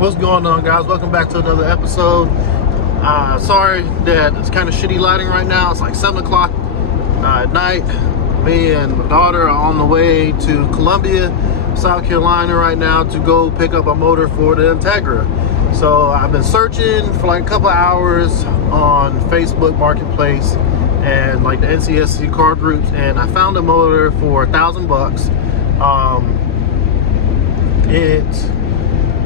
What's going on, guys? Welcome back to another episode. Sorry that it's kind of shitty lighting right now. It's like 7 o'clock at night. Me and my daughter are on the way to Columbia, South Carolina right now to go pick up a motor for the Integra. So I've been searching for like a couple hours on Facebook Marketplace and like the NCSC car groups, and I found a motor for $1,000.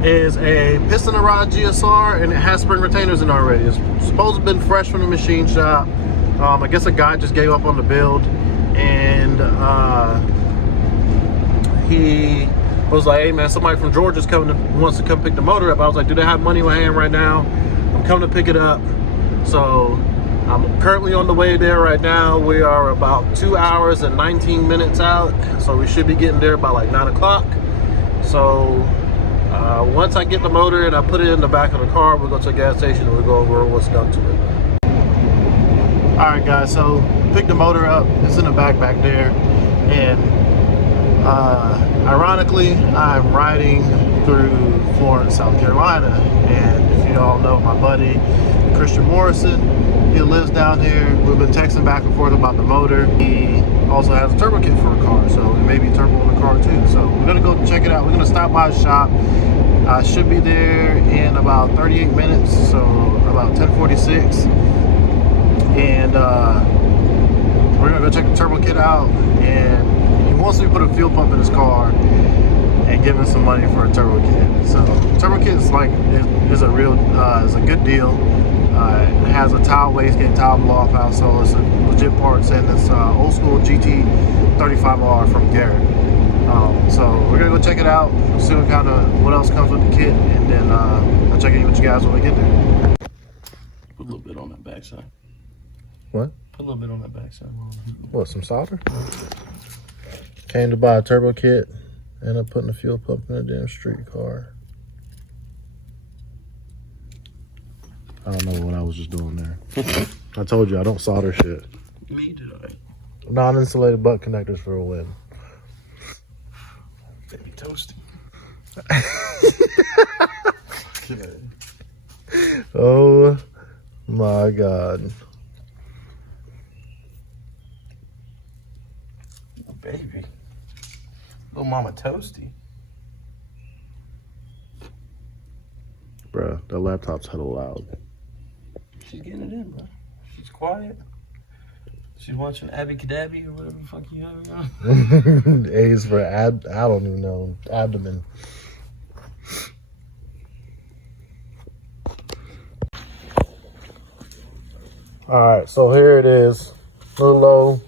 It is a piston rod GSR, and it has spring retainers in already. It's supposed to have been fresh from the machine shop. I guess a guy just gave up on the build, and he was like, hey man, somebody from Georgia's wants to come pick the motor up. I was like, do they have money in my hand right now? I'm coming to pick it up. So I'm currently on the way there right now. We are about 2 hours and 19 minutes out, so we should be getting there by like 9 o'clock. So once I get the motor and I put it in the back of the car, we'll go to a gas station and we'll go over what's done to it. All right, guys, so pick the motor up. It's in the back there. And ironically, I'm riding through Florence, South Carolina. And if you all know my buddy, Christian Morrison, he lives down here. We've been texting back and forth about the motor. He also has a turbo kit for a car, so it may be turbo in the car too. So we're gonna go check it out. We're gonna stop by his shop. I should be there in about 38 minutes, so about 10:46. And we're gonna go check the turbo kit out. And he wants me to put a fuel pump in his car and give him some money for a turbo kit. So turbo kit is like is a good deal. It has a tile wastegate, tile blow off out, so it's a legit parts, and it's old school GT 35R from Garrett. So we're gonna go check it out, see what else comes with the kit, and then I'll check in with you guys when we get there. Put a little bit on that backside. What? Put a little bit on that backside. What, some solder? Came to buy a turbo kit, ended up putting a fuel pump in a damn street car. I don't know what I was just doing there. I told you I don't solder shit. Me, did I? Non-insulated butt connectors for a win. Baby toasty. Oh my God. Oh, baby. Little mama toasty. Bruh, the laptop's hella loud. She's getting it in, bro. She's quiet. She's watching Abby Cadabby or whatever the fuck you have on. A's for I don't even know, abdomen. Alright, so here it is. Little low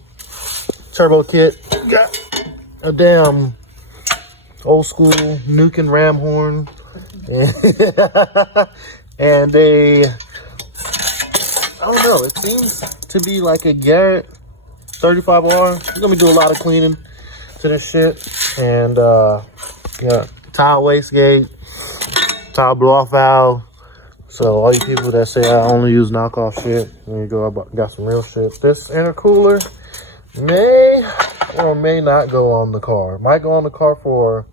turbo kit. Got a damn old school nuke and ram horn. And I don't know, it seems to be like a Garrett 35R. We're gonna be doing a lot of cleaning to this shit. And yeah, tile wastegate, tile blow off valve. So all you people that say I only use knockoff shit, there you go, I got some real shit. This intercooler may or may not go on the car. Might go on the car for,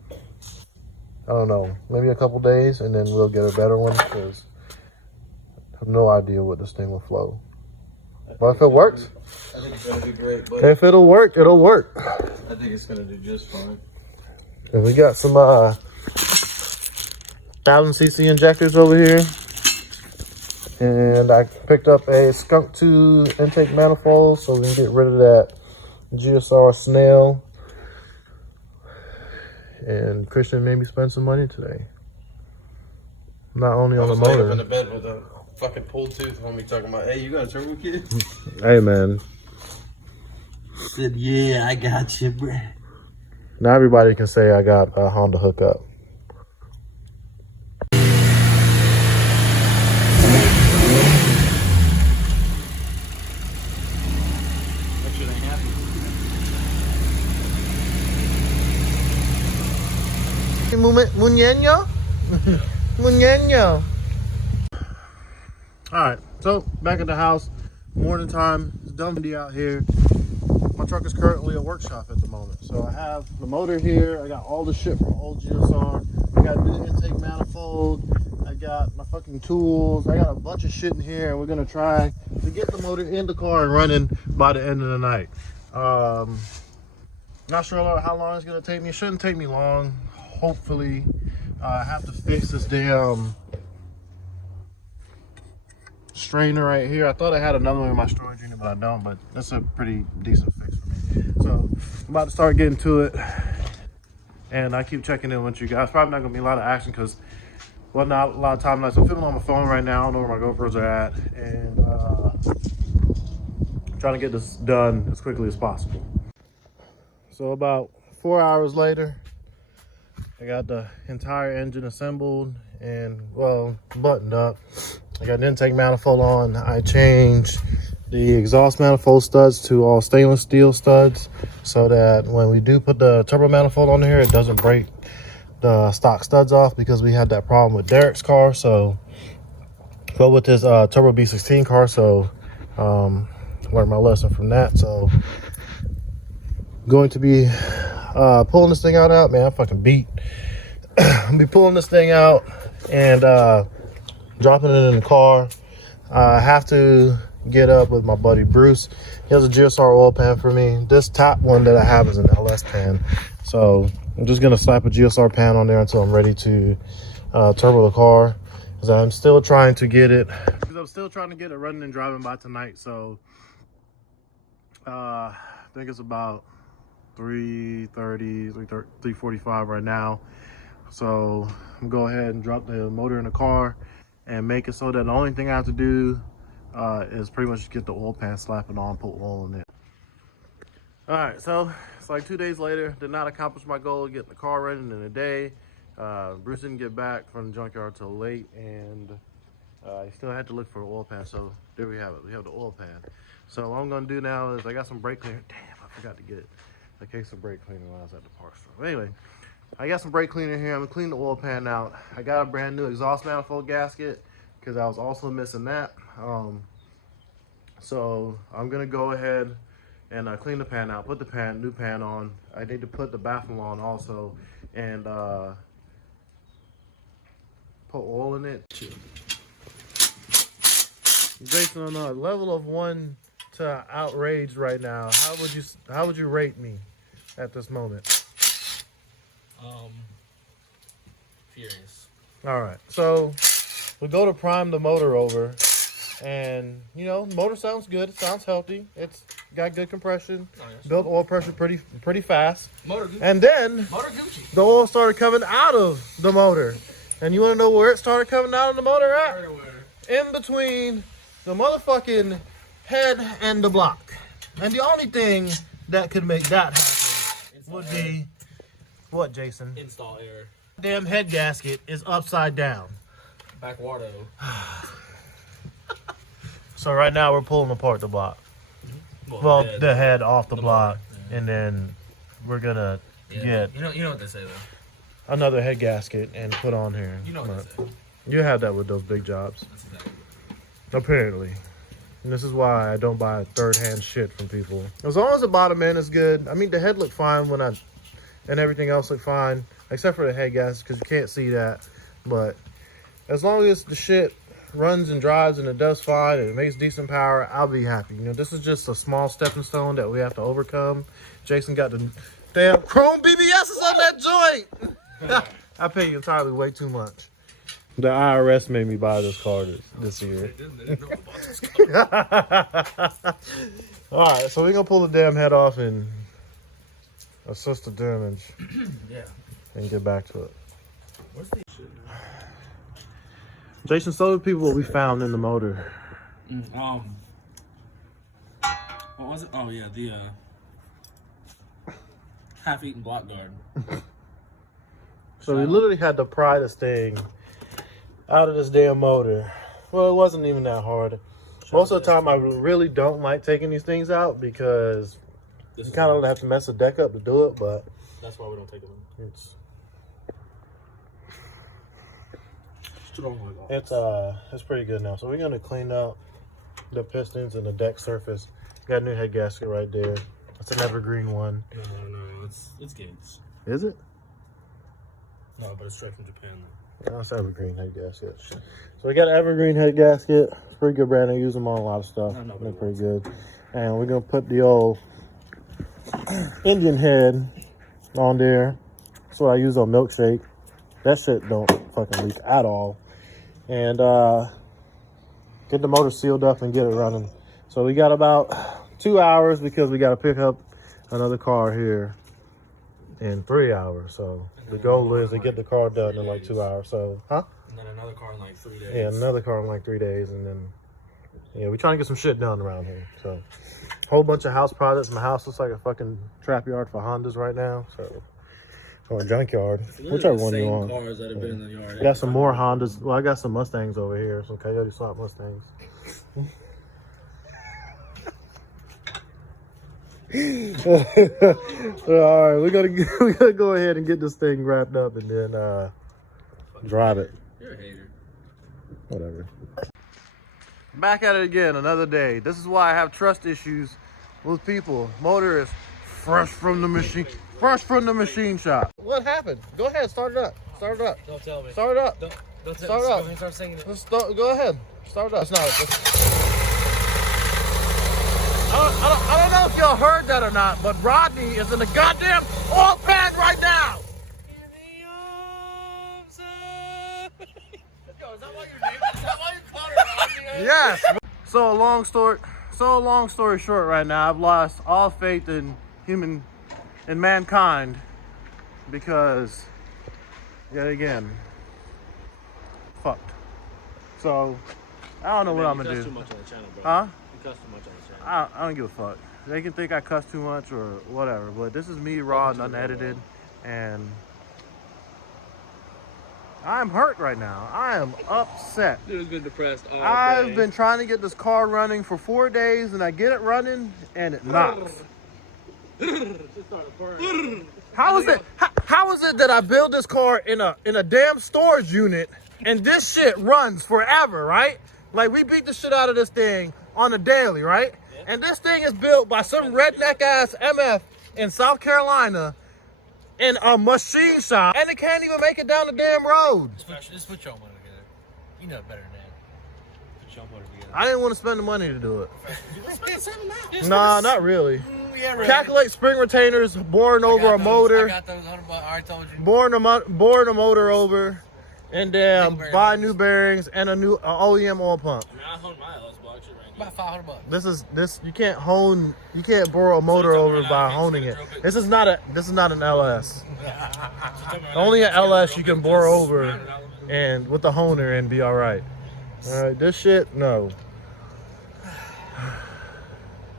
I don't know, maybe a couple days, and then we'll get a better one, because I have no idea what this thing will flow. But if it works, I think it's gonna do great, but if it'll work, it'll work. I think it's gonna do just fine. And we got some 1000cc injectors over here. And I picked up a Skunk 2 intake manifold so we can get rid of that GSR snail. And Christian made me spend some money today. Not only on the motor. I was laying up in the bed with a fucking pulled tooth on me talking about, hey, you got a turbo kit? Hey, man. Said, yeah, I got you, bruh. Now everybody can say I got a Honda hookup. Muñeño? Muñeño. Alright, so back at the house. Morning time. It's done out here. My truck is currently a workshop at the moment. So I have the motor here. I got all the shit from old GSR. I got a new intake manifold. fucking tools. I got a bunch of shit in here, and we're gonna try to get the motor in the car and running by the end of the night. Not sure how long it's gonna take me. It shouldn't take me long. Hopefully, I have to fix this damn strainer right here. I thought I had another one in my storage unit, but I don't. But that's a pretty decent fix for me. So I'm about to start getting to it, and I keep checking in with you guys. Probably not gonna be a lot of action because, well, not a lot of time left. I'm filming on my phone right now. I don't know where my GoPros are at, and trying to get this done as quickly as possible. So about 4 hours later, I got the entire engine assembled and, well, buttoned up. I got the intake manifold on. I changed the exhaust manifold studs to all stainless steel studs so that when we do put the turbo manifold on here, it doesn't break the stock studs off, because we had that problem with Derek's car. So, but with this turbo B16 car, so learned my lesson from that. So going to be pulling this thing out, man. I'm fucking beat. I'll be pulling this thing out and dropping it in the car. I have to get up with my buddy Bruce. He has a GSR oil pan for me. This top one that I have is an LS pan, so I'm just gonna slap a GSR pan on there until I'm ready to turbo the car, because I'm still trying to get it running and driving by tonight. So I think it's about 3:45 right now. So I'm gonna go ahead and drop the motor in the car and make it so that the only thing I have to do is pretty much get the oil pan, slap it on, put oil in it. All right, so it's like 2 days later. Did not accomplish my goal of getting the car running in a day. Bruce didn't get back from the junkyard till late, and I still had to look for an oil pan. So there we have it. We have the oil pan. So what I'm gonna do now is I got some brake cleaner. Damn, I forgot to get a case of brake cleaner when I was at the park store. But anyway, I got some brake cleaner here. I'm gonna clean the oil pan out. I got a brand new exhaust manifold gasket because I was also missing that. So I'm gonna go ahead and clean the pan out, put the new pan on. I need to put the baffle on also, and put oil in it. Jason, on a level of 1 to outraged right now, how would you rate me at this moment? Furious. All right, so we go to prime the motor over, and you know, the motor sounds good. It sounds healthy. It's got good compression. Nice. Built oil pressure pretty fast. Motor Gucci. And then the oil started coming out of the motor. And you want to know where it started coming out of the motor at? Everywhere. In between the motherfucking head and the block. And the only thing that could make that happen would be what, Jason? Install error. Damn head gasket is upside down. Backwater. So right now we're pulling apart the block. Well, the head off the block, yeah. And then we're gonna get you know what they say though. Another head gasket and put on here. You know what they say. You have that with those big jobs. That's exactly. Apparently. And this is why I don't buy third-hand shit from people. As long as the bottom end is good. I mean, the head looked fine and everything else looked fine, except for the head gasket, because you can't see that. But as long as the shit runs and drives and it does fine and it makes decent power, I'll be happy. You know, this is just a small stepping stone that we have to overcome. Jason got the damn chrome BBSs on that joint. I paid entirely way too much. The IRS made me buy this car this year. They didn't know about this car. All right, so we're gonna pull the damn head off and assist the damage. Yeah. And get back to it. What's the shit? Jason, show the people what we found in the motor. What was it? Oh yeah, the half-eaten block guard. So we literally had to pry this thing out of this damn motor. Well, it wasn't even that hard. Most of the time, I really don't like taking these things out because you kind of have to mess the deck up to do it. But that's why we don't take them. It's pretty good now. So we're gonna clean out the pistons and the deck surface. Got a new head gasket right there. It's an evergreen one. No, it's Gates. Is it? No, but it's straight from Japan though. That's evergreen head gasket. So we got an evergreen head gasket. It's a pretty good brand. I use them on a lot of stuff. They're pretty good. And we're gonna put the old Indian head on there. That's what I use on Milkshake. That shit don't fucking leak at all. And get the motor sealed up and get it running. So we got about 2 hours because we got to pick up another car here in 3 hours. So the goal is to get the car done in like 2 hours. So, huh? And then another car in like 3 days. Yeah, another car in like 3 days. And then, yeah, we're trying to get some shit done around here. So, whole bunch of house products. My house looks like a fucking trap yard for Hondas right now. So, or a junkyard. Whichever one you want. Cars that have been in the yard. Got some more Hondas. Well, I got some Mustangs over here. Some Coyote Swap Mustangs. All right, we gotta go ahead and get this thing wrapped up and then drive it. You're a hater. Whatever. Back at it again, another day. This is why I have trust issues with people. Motor is fresh from the machine. Fresh from the machine shop. What happened? Go ahead, start it up. Start it up. Don't tell me. Start it up. Don't start it up. Go ahead and start singing it. Go ahead. Start it up. It's not. I don't know if y'all heard that or not, but Rodney is in the goddamn oil pan right now. Yo, is that why your name? Is that why you called her Rodney? Yes. So a long story short, right now I've lost all faith in mankind because yet again, fucked. So I don't know what I'm gonna do. Too much on the channel, bro. Huh? You cuss too much on the channel. I don't give a fuck. They can think I cuss too much or whatever, but this is me raw and unedited, and I'm hurt right now. I am upset. Dude's been depressed all day. I've been trying to get this car running for 4 days, and I get it running, and it knocks. How is it? How is it that I build this car in a damn storage unit, and this shit runs forever, right? Like we beat the shit out of this thing on a daily, right? And this thing is built by some redneck ass MF in South Carolina in a machine shop, and it can't even make it down the damn road. Just put your own money together. You know better than that. Put your own money together. I didn't want to spend the money to do it. Nah, not really. Yeah, really. Calculate spring retainers boring over a motor. I got those 100 bucks. I already told you. Boring a motor over, and then buy new bearings and a new OEM oil pump. I mean, I honed my LS block shit right now. About $500. This you can't borrow a motor over by honing it. This is not an LS. Only an LS you can bore over and with the honer and be all right. All right, this shit no.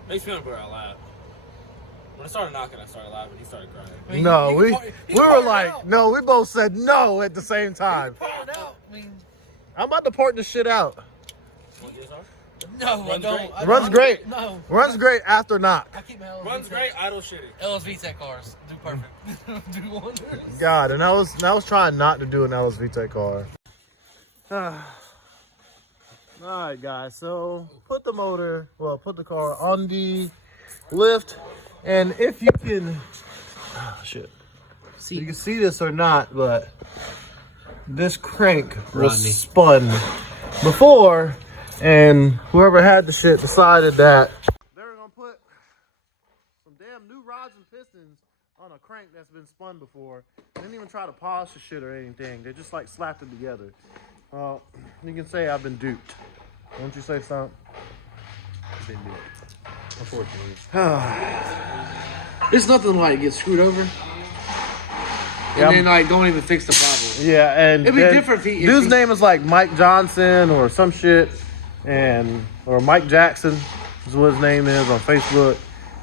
Makes me want to burn out loud. When I started knocking, I started laughing. He started crying. I mean, No, we were like, no, we both said no at the same time. I'm about to port this shit out. No, I don't. Runs great. No. Runs great after knock. I keep my LS Runs great, idle shitty. LSV Tech cars. Do perfect. Do wonders. God, and I was trying not to do an LSV Tech car. Alright guys, so put the car on the lift, and if you can you can see this or not, but this crank was spun before, and whoever had the shit decided that they were gonna put some damn new rods and pistons on a crank that's been spun before. They didn't even try to polish the shit or anything. They just like slapped it together. You can say I've been duped. Won't you say something? I've been duped. Unfortunately. It's nothing like get screwed over. And then like don't even fix the problem. Yeah, and it'd be different if dude's name is like Mike Johnson or some shit, or Mike Jackson is what his name is on Facebook.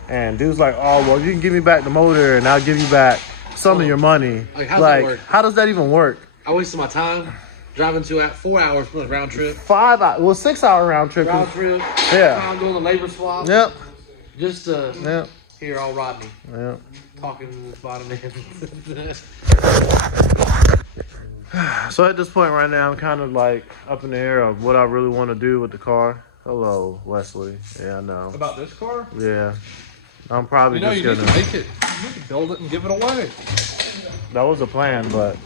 And dude's like, oh well, you can give me back the motor and I'll give you back some of your money. Like, how's that work? How does that even work? I wasted my time driving 4 hours plus round trip. 5 hours, well 6 hour round trip. Round trip. Yeah. Time doing the labor swap. Yep. Just to Yep. hear all Rodney. Yep. Talking to this bottom end. So at this point right now, I'm kind of like up in the air of what I really want to do with the car. Hello, Wesley. Yeah, I know. About this car? Yeah. I'm probably you just need gonna to make it. You need to build it and give it away. That was the plan, but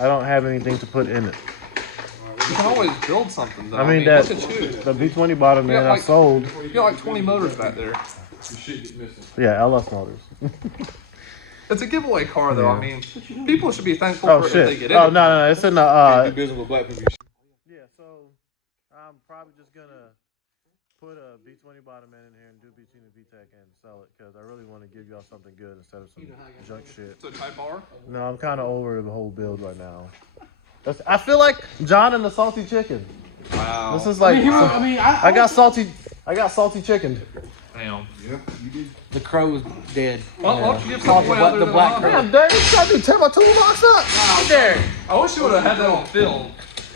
I don't have anything to put in it. You can always build something, though. I mean look at you. the V20 bottom, man, I sold. You got like 20 motors back there. Yeah, LS motors. It's a giveaway car, though. Yeah. I mean, people should be thankful for it if they get it. Oh, no, it's in the... do business with Blackphillbuilt. Yeah, so I'm probably just going to put a V20 bottom end in here and do B2 and VTEC and sell it because I really want to give y'all something good instead of some junk shit. So Type R? No, I'm kind of over the whole build right now. I feel like John and the salty chicken. Wow. This is like I got salty chicken. Damn. Yeah, you did. The crow was dead. Why don't you give something away other the than black mine? crow. Damn, Derek, you trying to tear my toolbox up? Derek. I wish you would have had that on film.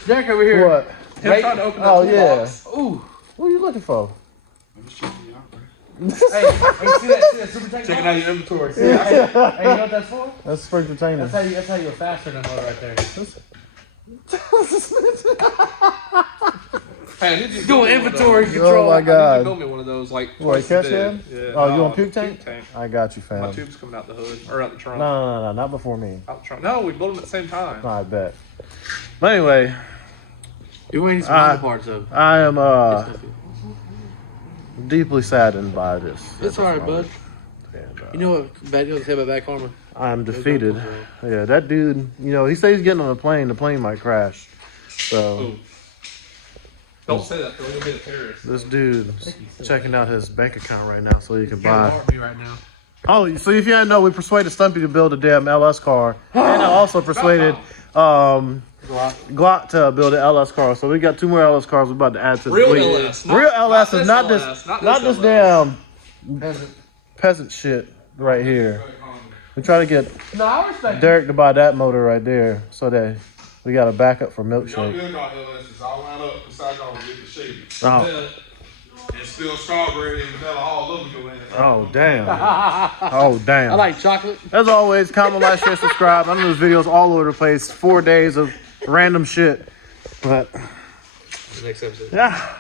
Derek over here. What? Him trying to open that Oh, toolbox. Ooh. What are you looking for? I'm just checking you out, bro. Hey, see that super tank? Checking out your inventory. Hey, you know what that's for? That's for entertainment. That's how you're faster than motor right there. Hey, did you Doing inventory control. Oh my I need you to God. build me one of those, like, What, twice catch as big. him? Yeah. Oh, you want puke tank? Puke tank. I got you, fam. My tube's coming out the hood, or out the trunk. No, not before me. Out the trunk. No, we built them at the same time. I bet. But anyway, You're waiting some other parts of. I am deeply saddened by this. It's alright, bud. And, You know what bad news say about back armor? I'm defeated. Yeah, that dude, you know, he says he's getting on a plane. The plane might crash. So Ooh. Don't say that, Phil. You'll be a terrorist. this dude's checking out his bank account right now so he can buy. Me right now. Oh, so if you didn't know, we persuaded Stumpy to build a damn LS car, and I also persuaded Glock to build an LS car. So we got 2 more LS cars we're about to add to the Real fleet. LS. Real LS is not LS, this damn peasant shit right here. We try to get No, I respect Derek to buy that motor right there so that we got a backup for milkshake. Good on LSs. I wound up beside on with the shady. Oh, And still strawberry and vanilla all over your ass. oh damn. Oh damn. I like chocolate. As always, comment, like, share, subscribe. I know there's videos all over the place. 4 days of random shit. But Next episode. yeah.